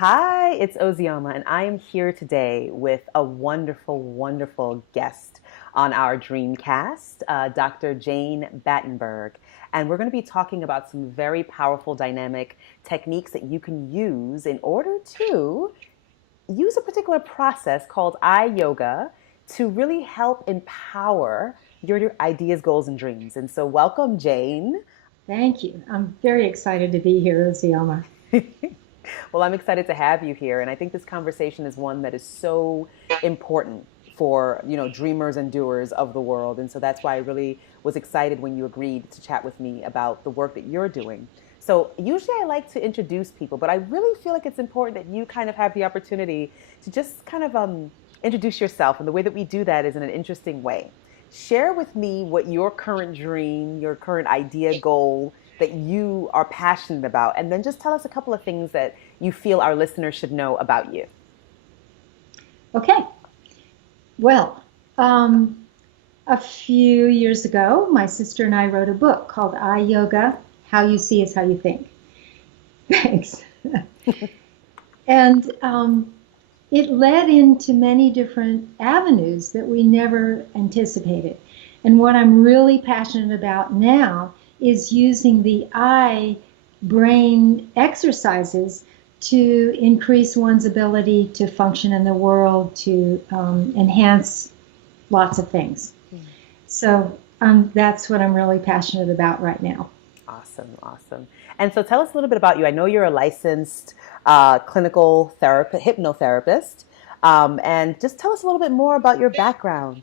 Hi, it's Ozioma, and I am here today with a wonderful, wonderful guest on our DreamCast, Dr. Jane Battenberg. And we're going to be talking about some very powerful dynamic techniques that you can use in order to use a particular process called eye yoga to really help empower your ideas, goals, and dreams. And so, welcome, Jane. Thank you. I'm very excited to be here, Ozioma. Well, I'm excited to have you here, and I think this conversation is one that is so important for dreamers and doers of the world. And so that's why I really was excited when you agreed to chat with me about the work that you're doing. So usually I like to introduce people, but I really feel like it's important that you kind of have the opportunity to just kind of introduce yourself. And the way that we do that is in an interesting way. Share with me what your current dream, your current idea, goal that you are passionate about, and then just tell us a couple of things that you feel our listeners should know about you. Okay. Well, a few years ago, my sister and I wrote a book called Eye Yoga, How You See is How You Think. Thanks. And it led into many different avenues that we never anticipated. And what I'm really passionate about now is using the eye brain exercises to increase one's ability to function in the world, to enhance lots of things. So that's what I'm really passionate about right now. Awesome, awesome. And so tell us a little bit about you. I know you're a licensed clinical therapist, hypnotherapist, and just tell us a little bit more about your background.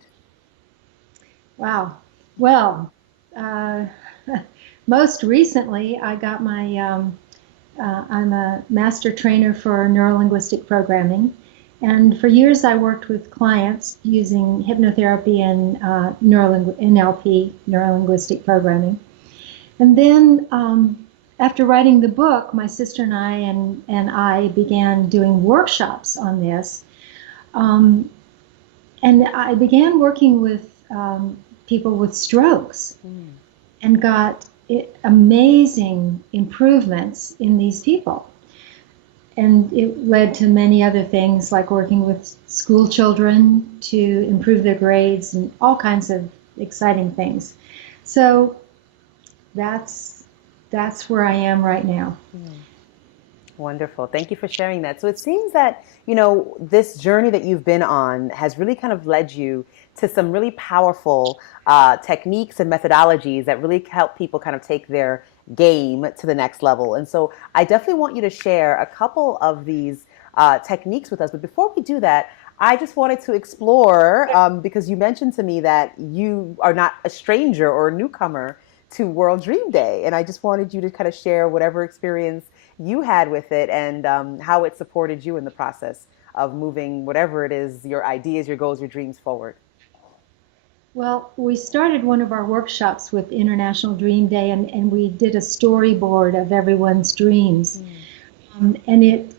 Wow. Well, uh, most recently, I got I'm a master trainer for neurolinguistic programming. And for years, I worked with clients using hypnotherapy and NLP, neurolinguistic programming. And then after writing the book, my sister and I began doing workshops on this. And I began working with people with strokes and got amazing improvements in these people. And it led to many other things like working with school children to improve their grades and all kinds of exciting things. So that's where I am right now. Wonderful. Thank you for sharing that. So it seems that, this journey that you've been on has really kind of led you to some really powerful techniques and methodologies that really help people kind of take their game to the next level. And so I definitely want you to share a couple of these techniques with us. But before we do that, I just wanted to explore, because you mentioned to me that you are not a stranger or a newcomer to World Dream Day. And I just wanted you to kind of share whatever experience you had with it and how it supported you in the process of moving whatever it is, your ideas, your goals, your dreams forward. Well, we started one of our workshops with International Dream Day, and we did a storyboard of everyone's dreams. And it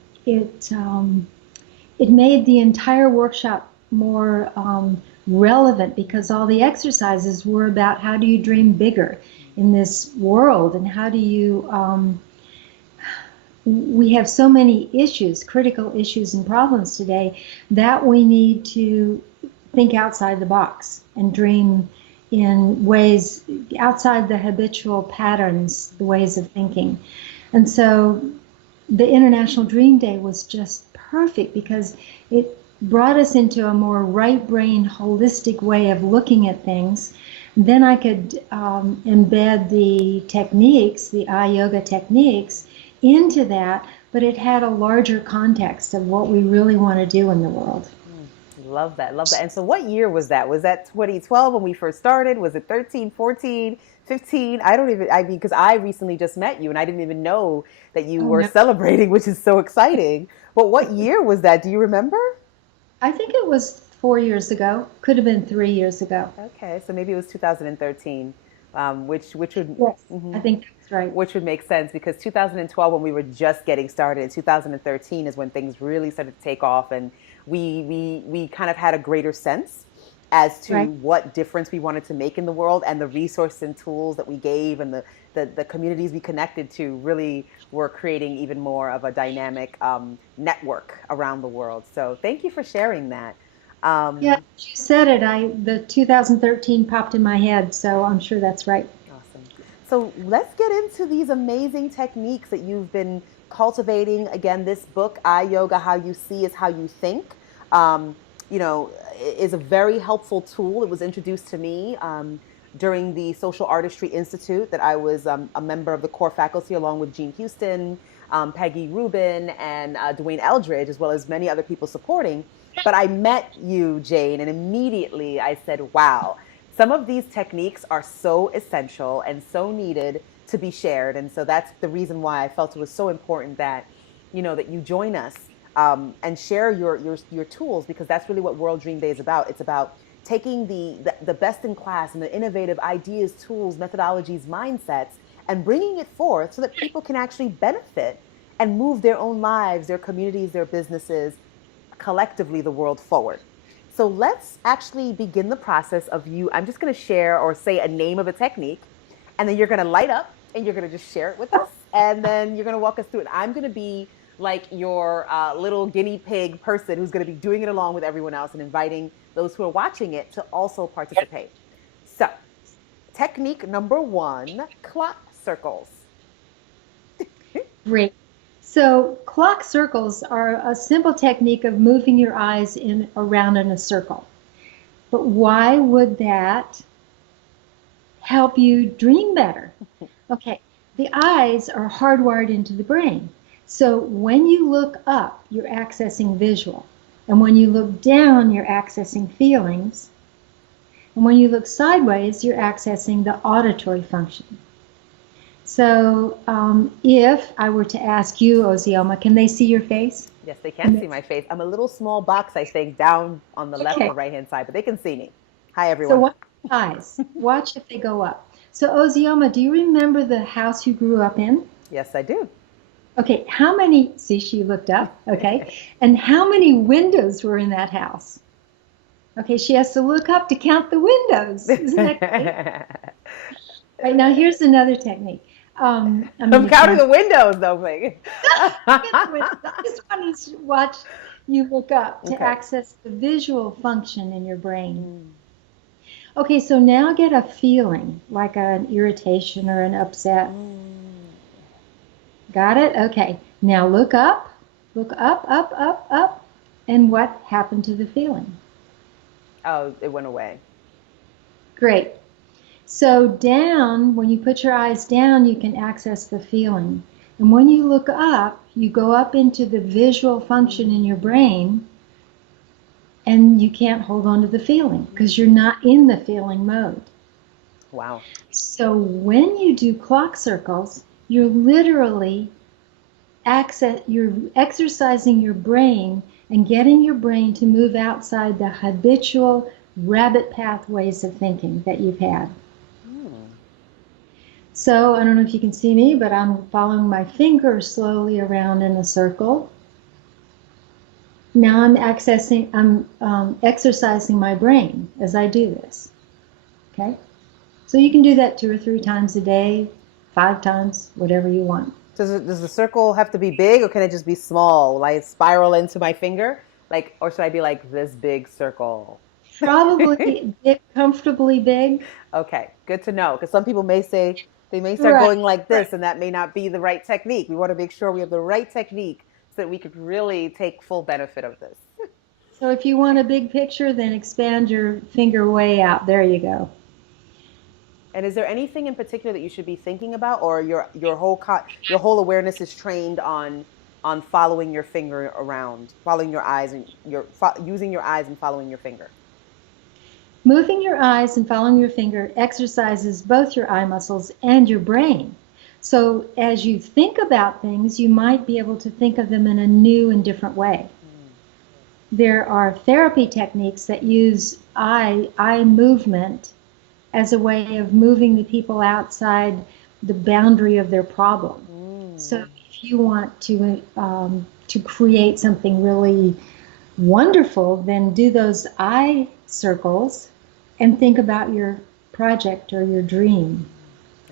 made the entire workshop more relevant because all the exercises were about how do you dream bigger in this world, and how do you we have so many issues, critical issues and problems today, that we need to think outside the box and dream in ways outside the habitual patterns, the ways of thinking. And so the International Dream Day was just perfect because it brought us into a more right brain, holistic way of looking at things. Then I could embed the techniques, the eye yoga techniques, into that, but it had a larger context of what we really want to do in the world. Love that. Love that. And so what year was that? Was that 2012 when we first started? Was it 13, 14, 15? I mean, because I recently just met you and I didn't even know that you Oh, were no. celebrating, which is so exciting. But what year was that? Do you remember? I think it was 4 years ago. Could have been 3 years ago. Okay, so maybe it was 2013, which would Yes, I mhm, think that's right. which would make sense because 2012 when we were just getting started, and 2013 is when things really started to take off, and we kind of had a greater sense as to Right. what difference we wanted to make in the world and the resources and tools that we gave and the the communities we connected to really were creating even more of a dynamic network around the world. So thank you for sharing that. Yeah, Um, you said it. The 2013 popped in my head, so I'm sure that's right. Awesome. So let's get into these amazing techniques that you've been cultivating. Again, this book, I Yoga, How You See is How You Think, um, is a very helpful tool. It was introduced to me during the Social Artistry Institute that I was a member of the core faculty along with Jean Houston, Peggy Rubin, and Dwayne Eldridge, as well as many other people supporting. But I met you, Jane, and immediately I said, wow, some of these techniques are so essential and so needed to be shared. And so that's the reason why I felt it was so important that, that you join us and share your tools, because that's really what World Dream Day is about. It's about taking the best in class and the innovative ideas, tools, methodologies, mindsets, and bringing it forth so that people can actually benefit and move their own lives, their communities, their businesses, collectively the world forward. So let's actually begin the process of you. I'm just going to share or say a name of a technique, and then you're going to light up and you're going to just share it with us. And then you're going to walk us through it. I'm going to be like your little guinea pig person who's going to be doing it along with everyone else and inviting those who are watching it to also participate. So, technique number one, clock circles. Great. So clock circles are a simple technique of moving your eyes in around in a circle. But why would that help you dream better? Okay, the eyes are hardwired into the brain. So when you look up, you're accessing visual. And when you look down, you're accessing feelings. And when you look sideways, you're accessing the auditory function. So if I were to ask you, Ozioma, can they see your face? Yes, they can see my face. I'm a little small box, I think, down on the left Okay, or right hand side, but they can see me. Hi, so everyone. watch your eyes. Watch if they go up. So Ozioma, do you remember the house you grew up in? Yes, I do. Okay, how many, see, she looked up, okay, and how many windows were in that house? Okay, she has to look up to count the windows. Isn't that great? Right, now here's another technique. I'm I'm going to counting count. the windows, though, Meg. I just wanted to watch you look up to Okay. access the visual function in your brain. Okay, so now get a feeling like an irritation or an upset. Got it? Okay. Now look up, up, and what happened to the feeling? Oh, it went away. Great. So down, when you put your eyes down, you can access the feeling. And when you look up, you go up into the visual function in your brain, and you can't hold on to the feeling because you're not in the feeling mode. Wow. So when you do clock circles, you're literally you're exercising your brain and getting your brain to move outside the habitual rabbit pathways of thinking that you've had. So I don't know if you can see me, but I'm following my finger slowly around in a circle. Now I'm exercising my brain as I do this. Okay? So you can do that 2 or 3 times a day, 5 times, whatever you want. Does the circle have to be big, or can it just be small? Like spiral into my finger? Like, or should I be like this big circle? Probably comfortably big. Okay, good to know. Because some people may say they may start Right. going like this, and that may not be the right technique. We want to make sure we have the right technique so that we could really take full benefit of this. So if you want a big picture, then expand your finger way out. There you go. And is there anything in particular that you should be thinking about, or your whole awareness is trained on following your finger around, following your eyes and using your eyes and following your finger? Moving your eyes and following your finger exercises both your eye muscles and your brain. So as you think about things, you might be able to think of them in a new and different way. There are therapy techniques that use eye movement as a way of moving the people outside the boundary of their problem. So if you want to create something really wonderful, then do those eye circles and think about your project or your dream.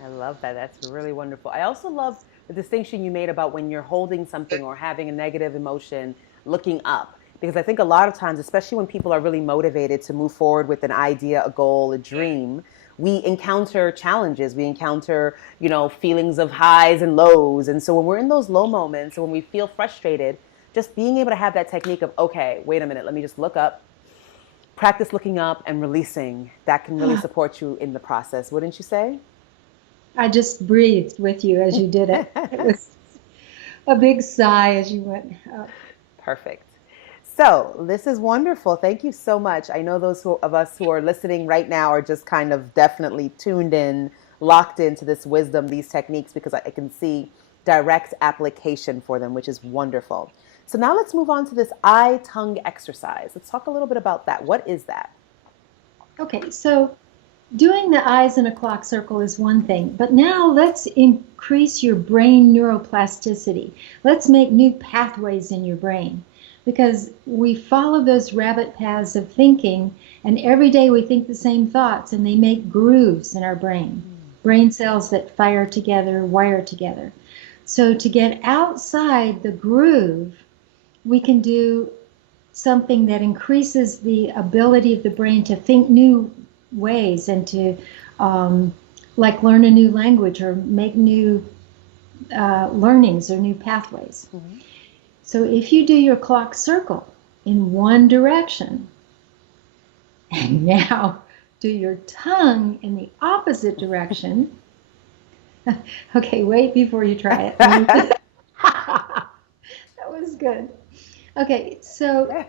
I love that. That's really wonderful. I also love the distinction you made about when you're holding something or having a negative emotion, looking up. Because I think a lot of times, especially when people are really motivated to move forward with an idea, a goal, a dream, we encounter challenges. We encounter, feelings of highs and lows. And so when we're in those low moments, and when we feel frustrated, just being able to have that technique of, okay, wait a minute, let me just look up, practice looking up and releasing, that can really support you in the process, wouldn't you say? I just breathed with you as you did it. It was a big sigh as you went up. Perfect. So this is wonderful. Thank you so much. I know of us who are listening right now are just kind of definitely tuned in, locked into this wisdom, these techniques, because I can see direct application for them, which is wonderful. So now let's move on to this eye tongue exercise. Let's talk a little bit about that. What is that? Okay, so doing the eyes in a clock circle is one thing, but now let's increase your brain neuroplasticity. Let's make new pathways in your brain, because we follow those rabbit paths of thinking, and every day we think the same thoughts, and they make grooves in our brain cells that fire together, wire together. So to get outside the groove, we can do something that increases the ability of the brain to think new ways and to like learn a new language or make new learnings or new pathways. Mm-hmm. So if you do your clock circle in one direction, and now do your tongue in the opposite direction. Okay, wait before you try it. That was good. Okay, so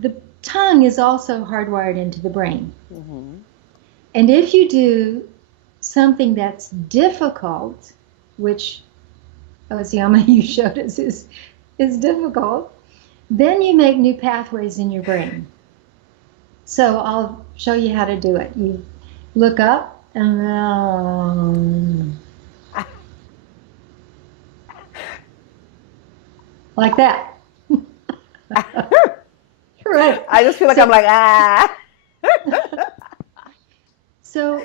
the tongue is also hardwired into the brain. Mm-hmm. And if you do something that's difficult, which Osiama, you showed us is difficult, then you make new pathways in your brain. So I'll show you how to do it. You look up and like that. Right. I just feel like I'm like, So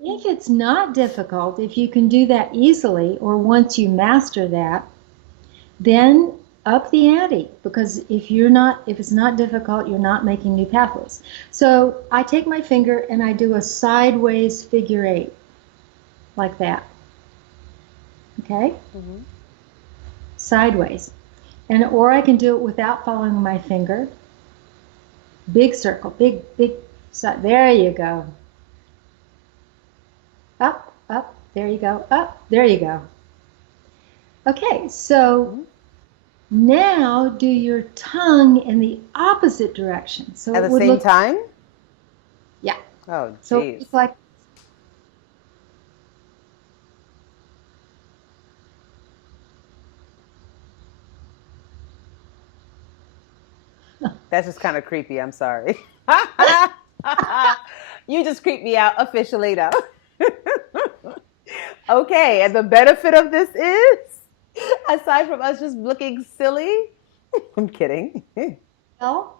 if it's not difficult, if you can do that easily, or once you master that, then up the ante, because if it's not difficult, you're not making new pathways. So I take my finger and I do a sideways figure 8, like that. Okay? Mm-hmm. Sideways. Or I can do it without following my finger. Big circle, big, there you go. Up, up, there you go, up, there you go. Okay, so now do your tongue in the opposite direction. So at the same time? Yeah. Oh, geez. So it's like that's just kind of creepy. I'm sorry. You just creeped me out officially, though. Okay, and the benefit of this is, aside from us just looking silly, I'm kidding. Well,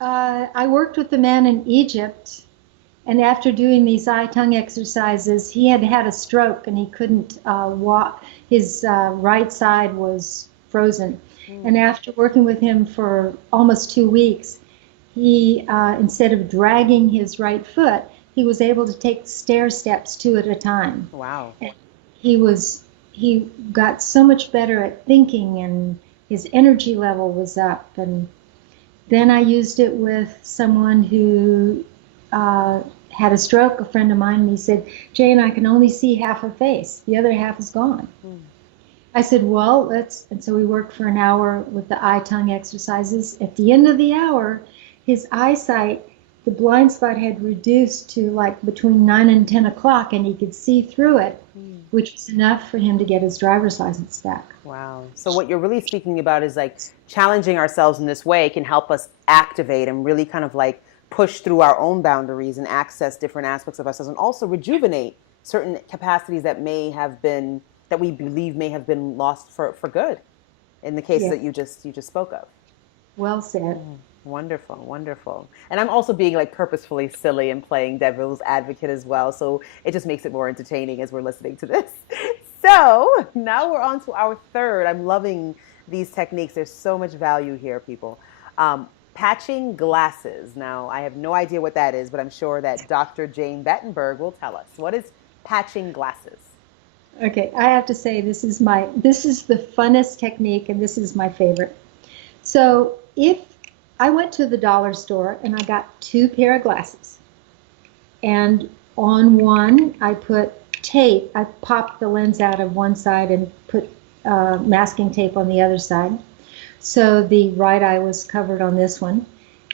I worked with a man in Egypt, and after doing these eye-tongue exercises, he had had a stroke and he couldn't walk. His right side was frozen. And after working with him for almost 2 weeks, he, instead of dragging his right foot, he was able to take stair steps 2 at a time. Wow. And he got so much better at thinking, and his energy level was up. And then I used it with someone who had a stroke, a friend of mine, and he said, "Jane, I can only see half a face. The other half is gone." I said, well, and so we worked for an hour with the eye-tongue exercises. At the end of the hour, his eyesight, the blind spot had reduced to like between 9 and 10 o'clock, and he could see through it, which was enough for him to get his driver's license back. Wow. So what you're really speaking about is like challenging ourselves in this way can help us activate and really kind of like push through our own boundaries and access different aspects of ourselves, and also rejuvenate certain capacities that we believe may have been lost for good, in the case that you just spoke of. Well said. Wonderful, wonderful. And I'm also being like purposefully silly and playing devil's advocate as well. So it just makes it more entertaining as we're listening to this. So now we're on to our third. I'm loving these techniques. There's so much value here, people. Patching glasses. Now, I have no idea what that is, but I'm sure that Dr. Jane Battenberg will tell us. What is patching glasses? Okay, I have to say this is the funnest technique and this is my favorite. So if I went to the dollar store and I got two pair of glasses, and on one I put tape, I popped the lens out of one side and put masking tape on the other side. So the right eye was covered on this one,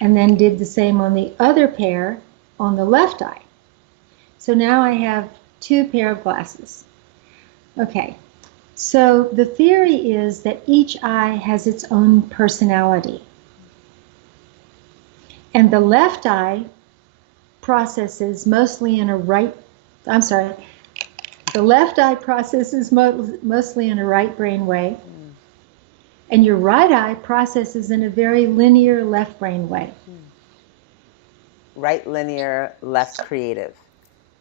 and then did the same on the other pair on the left eye. So now I have two pair of glasses. Okay, so the theory is that each eye has its own personality. And the left eye processes mostly in a right, I'm sorry, the left eye processes mostly in a right brain way, and your right eye processes in a very linear left brain way. Right linear, left creative,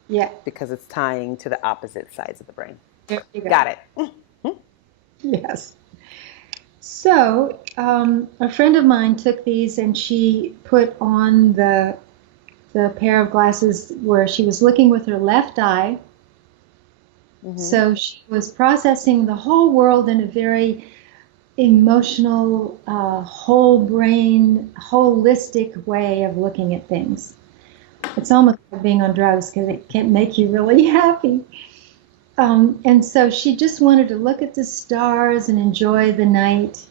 Yeah, because it's tying to the opposite sides of the brain. there you go. Got it. Yes. So a friend of mine took these and she put on the pair of glasses where she was looking with her left eye. So she was processing the whole world in a very emotional, whole brain, holistic way of looking at things. It's almost like being on drugs because it can make you really happy. And so she just wanted to look at the stars and enjoy the night.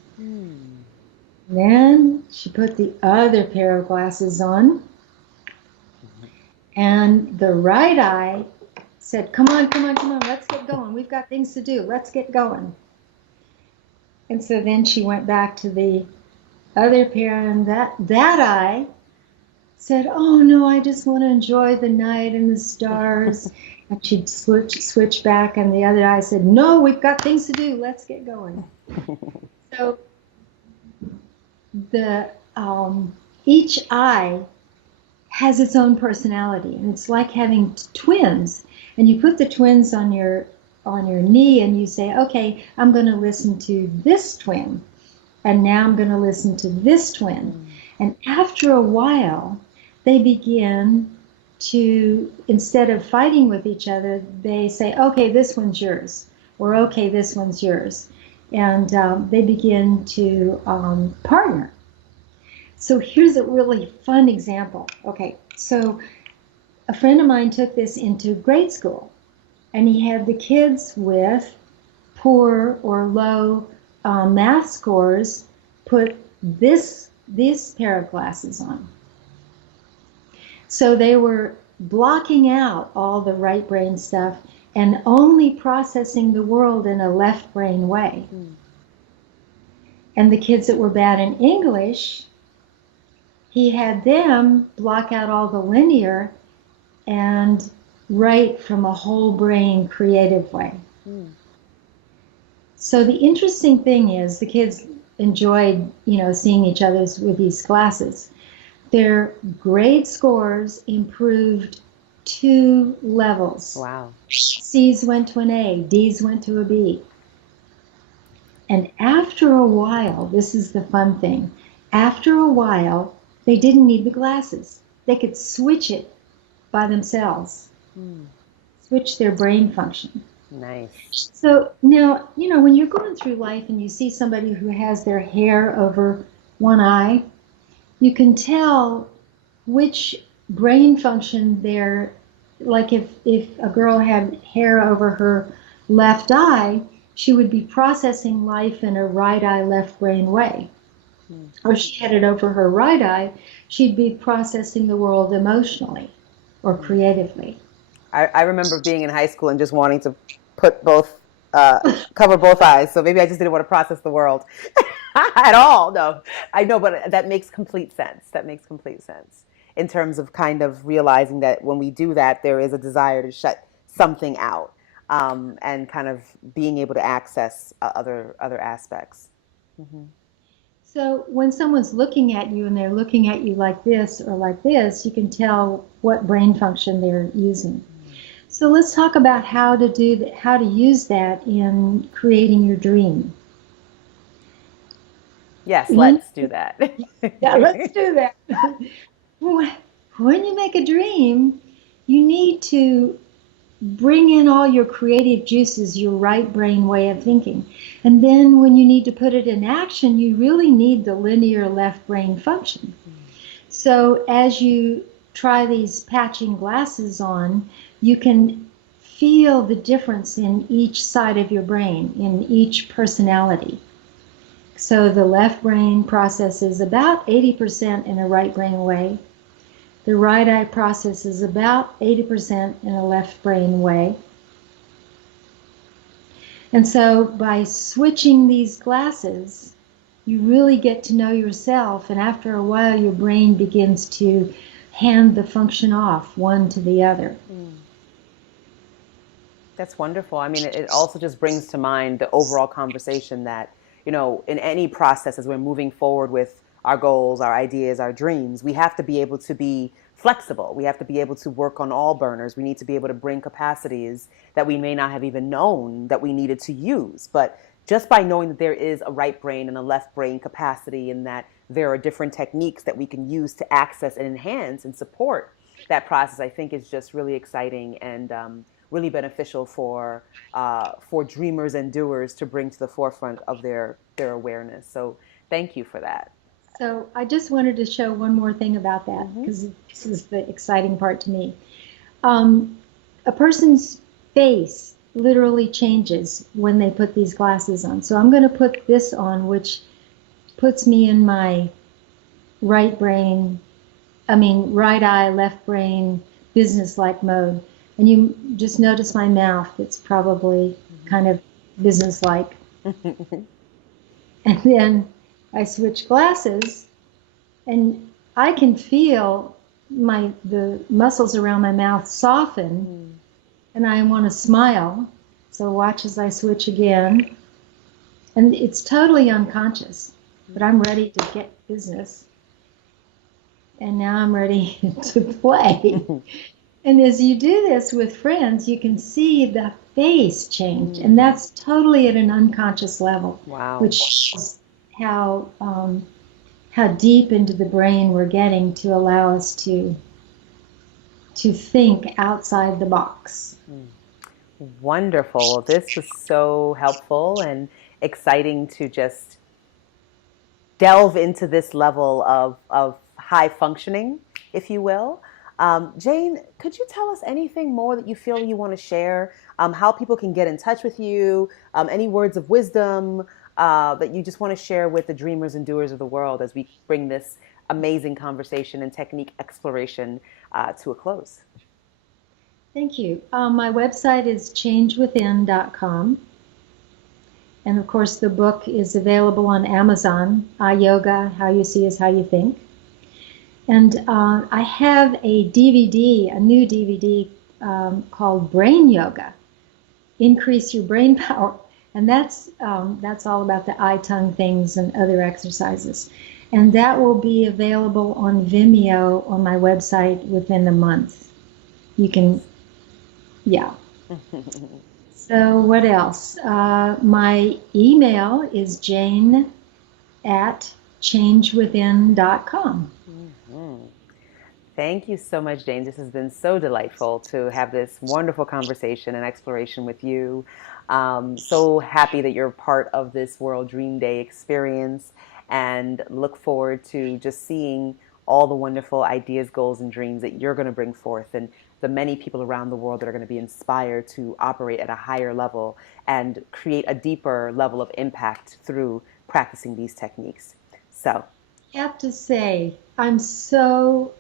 Then she put the other pair of glasses on, and the right eye said, come on, come on, come on, let's get going. We've got things to do. Let's get going. And so then she went back to the other pair, and that eye said, oh no, I just want to enjoy the night and the stars. And she'd switch back, and the other eye said, no, we've got things to do. Let's get going. So the each eye has its own personality, and it's like having twins. And you put the twins on your knee, and you say, okay, I'm going to listen to this twin, and now I'm going to listen to this twin. And after a while, they begin to, instead of fighting with each other, they say, okay, this one's yours, or okay, this one's yours. And they begin to partner. So here's a really fun example. Okay, so a friend of mine took this into grade school, and he had the kids with poor or low math scores put this pair of glasses on. So they were blocking out all the right brain stuff and only processing the world in a left brain way. And the kids that were bad in English, he had them block out all the linear and write from a whole brain creative way. So the interesting thing is the kids enjoyed, seeing each other's with these glasses. Their grade scores improved 2 levels. Wow. C's went to an A, D's went to a B. And after a while, this is the fun thing, after a while, they didn't need the glasses. They could switch it by themselves, switch their brain function. Nice. So now, when you're going through life and you see somebody who has their hair over one eye, you can tell which brain function they're, like if a girl had hair over her left eye, she would be processing life in a right eye, left brain way. Or if she had it over her right eye, she'd be processing the world emotionally or creatively. I remember being in high school and just wanting to put cover both eyes. So maybe I just didn't want to process the world at all. No, I know, but that makes complete sense. That makes complete sense in terms of kind of realizing that when we do that, there is a desire to shut something out, and kind of being able to access other aspects. So when someone's looking at you and they're looking at you like this or like this, you can tell what brain function they're using. So let's talk about how to do that, how to use that in creating your dream. Yes, When, let's do that. yeah, let's do that. When you make a dream, you need to bring in all your creative juices, your right brain way of thinking. And then when you need to put it in action, you really need the linear left brain function. So as you try these patching glasses on, you can feel the difference in each side of your brain, in each personality. So the left brain processes about 80% in a right brain way. The right eye processes about 80% in a left brain way. And so by switching these glasses, you really get to know yourself, and after a while your brain begins to hand the function off one to the other. That's wonderful. I mean, it also just brings to mind the overall conversation that, in any process as we're moving forward with our goals, our ideas, our dreams, we have to be able to be flexible. We have to be able to work on all burners. We need to be able to bring capacities that we may not have even known that we needed to use. But just by knowing that there is a right brain and a left brain capacity, and that there are different techniques that we can use to access and enhance and support that process, I think is just really exciting and really beneficial for dreamers and doers to bring to the forefront of their awareness. So thank you for that. So I just wanted to show one more thing about that, Mm-hmm. because this is the exciting part to me. A person's face literally changes when they put these glasses on. So I'm going to put this on, which puts me in my right brain, right eye, left brain, business-like mode. And you just notice my mouth, it's probably kind of business-like. And then I switch glasses, and I can feel the muscles around my mouth soften, and I want to smile. So watch as I switch again. And it's totally unconscious, but I'm ready to get business. And now I'm ready to play. And as you do this with friends, you can see the face change. And that's totally at an unconscious level, Wow. which is how deep into the brain we're getting to allow us to think outside the box. Wonderful. This was so helpful and exciting to just delve into this level of high functioning, if you will. Jane, could you tell us anything more that you feel you want to share? How people can get in touch with you? Any words of wisdom that you just want to share with the dreamers and doers of the world as we bring this amazing conversation and technique exploration to a close? Thank you. My website is changewithin.com. And of course, the book is available on Amazon, iYoga, How You See is How You Think. And I have a DVD, a new DVD called Brain Yoga, Increase Your Brain Power. And that's all about the eye, tongue things and other exercises. And that will be available on Vimeo on my website within a month. You can, yeah. So what else? My email is jane@changewithin.com. Thank you so much, Jane. This has been so delightful to have this wonderful conversation and exploration with you. So happy that you're part of this World Dream Day experience, and look forward to just seeing all the wonderful ideas, goals, and dreams that you're going to bring forth, and the many people around the world that are going to be inspired to operate at a higher level and create a deeper level of impact through practicing these techniques. So, I have to say, I'm so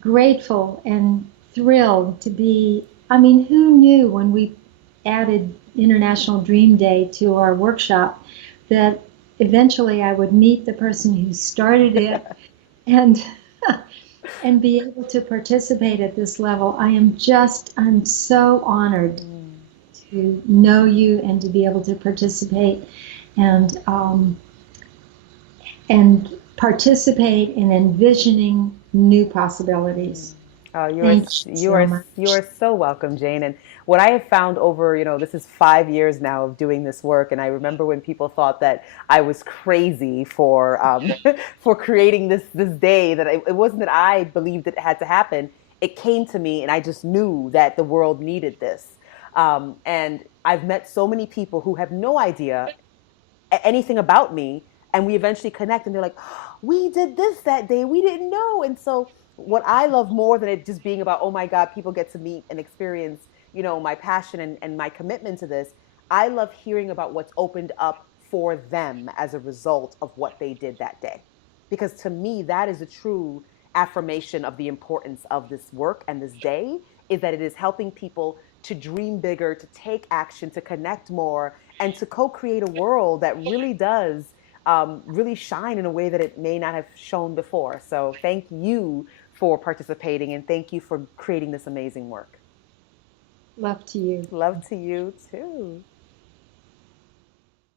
grateful and thrilled to be. I mean, who knew when we added International Dream Day to our workshop that eventually I would meet the person who started it and and be able to participate at this level. I'm so honored to know you and to be able to participate. And and participate in envisioning new possibilities. Oh, Thank you so you much. are so welcome, Jane. And what I have found over, this is 5 years now of doing this work, and I remember when people thought that I was crazy for for creating this day. That it wasn't that I believed it had to happen. It came to me, and I just knew that the world needed this. And I've met so many people who have no idea anything about me, and we eventually connect and they're like, oh, we did this that day, we didn't know. And so what I love more than it just being about, oh my god, people get to meet and experience my passion and my commitment to this, I love hearing about what's opened up for them as a result of what they did that day, because to me that is a true affirmation of the importance of this work and this day, is that it is helping people to dream bigger, to take action, to connect more, and to co-create a world that really does really shine in a way that it may not have shown before. So thank you for participating, and thank you for creating this amazing work. Love to you. Love to you too.